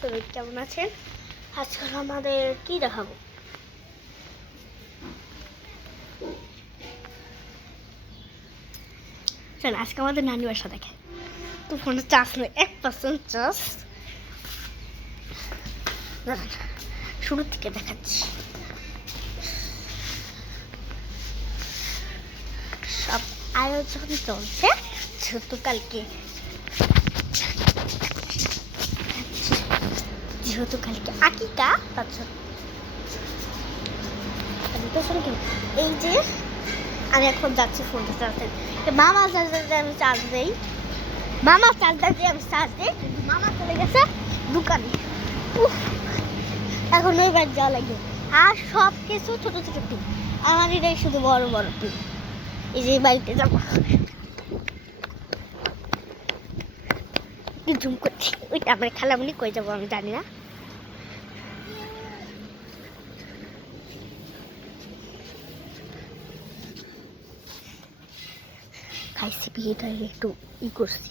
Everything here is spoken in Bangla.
সবাই কেমন আছেন? আজকাল আমাদের কি দেখাবো? চল আজকে আমাদের নানি বাসা দেখে। তো ফোনে চার্জ নেই, 1% চার্জ। শুরু থেকে দেখাচ্ছি। সব আয়োজন চলছে যেহেতু কালকে আকিকা, তার জন্য এই যে আমি এখন যাচ্ছি ফোনটা চার্জ দিই। মামা আমি চার্জ দিই, মামা চার্জার দিয়ে আমি চার্জ দিই, কিন্তু মামা চলে গেছে দোকানে। এখন ওই বাড়ি যাওয়া লাগবে। আর সব কিছু ছোট ছোট পিন, আমার এটাই শুধু বড় বড় পিন। এই যে বাড়িতে যাবো জুম করছি, ওইটা আমার খালামুনি কই যাবো আমি জানি না। খাইছি বিয়েটা একটু করছি।